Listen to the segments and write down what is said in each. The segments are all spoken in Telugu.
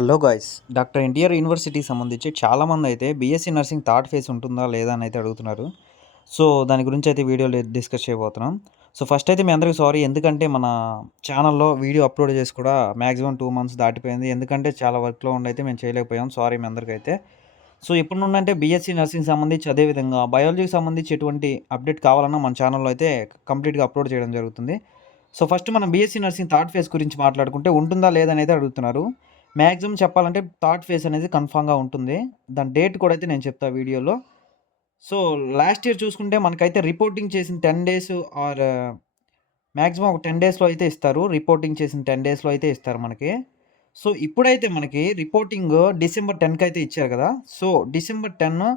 Hello guys! డాక్టర్ ఎన్టీఆర్ యూనివర్సిటీకి సంబంధించి చాలామంది అయితే బీఎస్సీ నర్సింగ్ థర్డ్ ఫేజ్ ఉంటుందా? లేదా? అని అయితే అడుగుతున్నారు. సో, దాని గురించి అయితే వీడియోలో డిస్కస్ చేయబోతున్నాం. సో, ఫస్ట్ అయితే మీ అందరికి సారీ. ఎందుకంటే మన ఛానల్‌లో వీడియో అప్‌లోడ్ చేసి కూడా మాక్సిమం 2 మంత్స్ దాటిపోయింది. ఎందుకంటే చాలా వర్క్‌లో ఉండి అయితే మేము చేయలేకపోయాం. సారీ మీ అందరికైతే. సో, ఇప్పటి నుండి అంటే బీఎస్సీ నర్సింగ్ సంబంధించి అదేవిధంగా బయాలజీకి సంబంధించి ఎటువంటి అప్డేట్ కావాలన్నా మన ఛానల్‌లో అయితే కంప్లీట్‌గా అప్‌లోడ్ చేయడం జరుగుతుంది. సో, ఫస్ట్ మనం బీఎస్సీ నర్సింగ్ థర్డ్ ఫేజ్ గురించి మాట్లాడుకుంటే ఉంటుందా? లేదా? అనేది అడుగుతున్నారు. మాక్సిమం చెప్పాలంటే థర్డ్ ఫేజ్ అనేది కన్ఫర్మ్‌గా ఉంటుంది. దాని డేట్ కూడా అయితే నేను చెప్తా వీడియోలో. సో, లాస్ట్ ఇయర్ చూసుకుంటే మనకైతే రిపోర్టింగ్ చేసిన 10 డేస్ ఆర్ మాక్సిమం ఒక 10 డేస్‌లో అయితే ఇస్తారు. రిపోర్టింగ్ చేసిన 10 డేస్‌లో అయితే ఇస్తారు మనకి. సో, ఇప్పుడైతే మనకి రిపోర్టింగ్ డిసెంబర్ 10కి అయితే ఇచ్చారు కదా! సో, డిసెంబర్ 10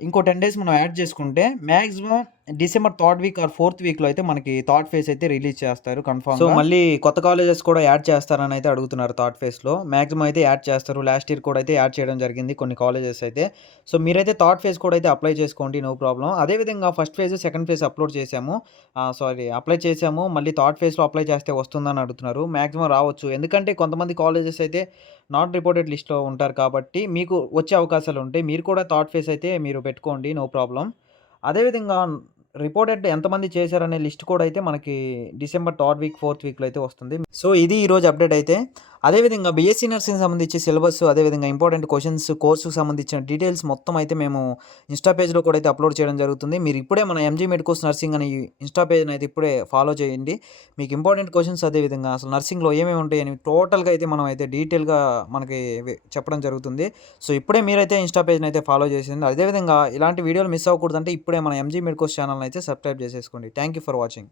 ఇంకో 10 డేస్ మనం యాడ్ చేసుకుంటే maximum December third week or fourth వీక్‌లో అయితే మనకి థర్డ్ ఫేజ్ అయితే రిలీజ్ చేస్తారు కన్ఫర్మ్‌గా. సో, మళ్ళీ కొత్త కాలేజెస్ కూడా యాడ్ చేస్తారని అయితే అడుగుతున్నారు థర్డ్ ఫేజ్‌లో. మాక్సిమం అయితే యాడ్ చేస్తారు. లాస్ట్ ఇయర్ కూడా అయితే యాడ్ చేయడం జరిగింది కొన్ని కాలేజెస్ అయితే. సో, మీరైతే థర్డ్ ఫేజ్ కూడా అయితే అప్లై చేసుకోండి. No problem. అదేవిధంగా first phase, second phase upload చేశాము. అప్లై చేశాము. మళ్ళీ థర్డ్ ఫేజ్‌లో అప్లై చేస్తే వస్తుందని అడుగుతున్నారు. మాక్సిమం రావచ్చు. ఎందుకంటే కొంతమంది కాలేజెస్ అయితే నాట్ రిపోర్టెడ్ లిస్ట్‌లో ఉంటారు కాబట్టి మీకు వచ్చే అవకాశాలు ఉంటాయి. మీరు కూడా థర్డ్ ఫేజ్ అయితే మీరు పెట్టుకోండి. No problem. అదేవిధంగా రిపోర్టెడ్ ఎంతమంది చేశారనే లిస్ట్ కూడా అయితే మనకి డిసెంబర్ థర్డ్ వీక్, ఫోర్త్ వీక్‌లో అయితే వస్తుంది. సో, ఇది ఈరోజు అప్డేట్ అయితే. అదేవిధంగా బీఎస్సీ నర్సింగ్‌కి సంబంధించి సిలబస్, అదేవిధంగా ఇంపార్టెంట్ క్వెషన్స్, కోర్సుకి సంబంధించిన డీటెయిల్స్ మొత్తం అయితే మేము ఇన్‌స్టా పేజ్‌లో కూడా అయితే అప్‌లోడ్ చేయడం జరుగుతుంది. మీరు ఇప్పుడే మన ఎంజీ మెడికోస్ నర్సింగ్ అనే ఇన్‌స్టా పేజ్‌ని అయితే ఇప్పుడే ఫాలో చేయండి. మీకు ఇంపార్టెంట్ క్వెషన్స్ అదేవిధంగా అసలు నర్సింగ్‌లో ఏమేమి ఉంటాయని టోటల్‌గా అయితే మనం అయితే డీటెయిల్‌గా మనకి చెప్పడం జరుగుతుంది. సో, ఇప్పుడే మీరైతే ఇన్‌స్టా పేజ్‌ని అయితే ఫాలో చేసేయండి. అదేవిధంగా ఇలాంటి వీడియోలు మిస్ అవ్వకూడదంటే ఇప్పుడే మన ఎంజీ మెడికోస్ ఛానల్‌ని అయితే సబ్స్క్రైబ్ చేసేసుకోండి. Thank you for watching.